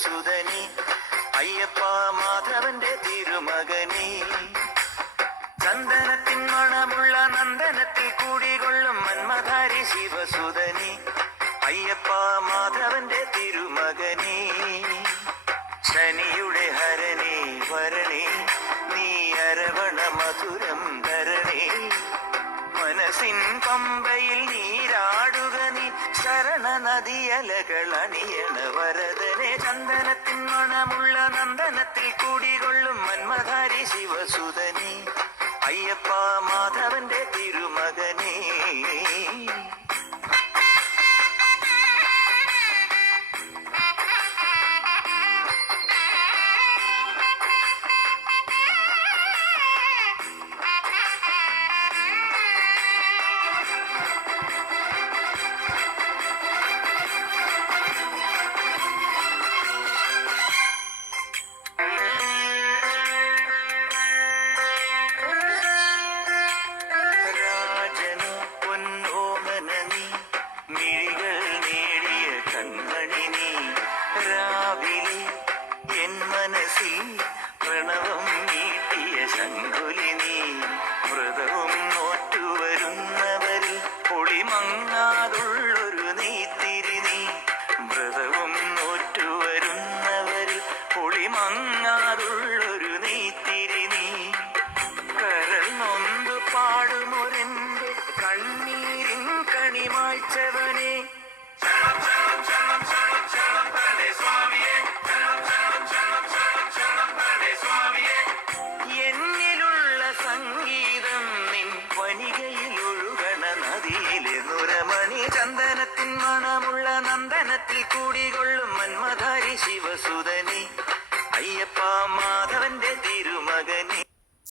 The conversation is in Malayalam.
ശിവസുതനി അയ്യപ്പ മാധവന്റെ തിരുമകനി ചന്ദനത്തിൻ മണമുള്ള നന്ദനത്തിൽ കൂടികൊള്ളും മന്മധാരി ശിവസുതനി അയ്യപ്പ മാധവന്റെ തിരുമകനി ശനിയുടെ ഹരണി വരണി നീ അരവണ മധുരം ധരണി മനസ്സിൻ പമ്പയിൽ നീരാടുക നീ ശരണ നദിയലകൾ അണിയണ വരദനെ ചന്ദനത്തിൻ മണമുള്ള നന്ദനത്തിൽ കൂടികൊള്ളും മന്മധാരി ശിവസുതനി അയ്യപ്പ മാധവന്റെ തിരുമകനേ പ്രണവം നീട്ടിയ ശങ്കുലിനി വ്രതവും നോറ്റുവരുന്നവരിൽ പൊളിമങ്ങാതുള്ളൊരു നെയ്ത്തിരി നീ വ്രതവും നോറ്റുവരുന്നവരിൽ പൊളിമങ്ങാതുള്ളൊരു നെയ്ത്തിരി നീ കരൾ നൊന്തു പാടുമൊരെന്റെ കണ്ണീരിൻ കണിമായ്ച്ചവനെ എന്നിലുള്ള സംഗീതം നിൻ വനികയിലൊഴുകണ നദിയിലെ നുരമണി ചന്ദനത്തിൻ മണമുള്ള നന്ദനത്തിൽ കൂടികൊള്ളും മന്മധാരി ശിവസുതനി അയ്യപ്പ മാധവന്റെ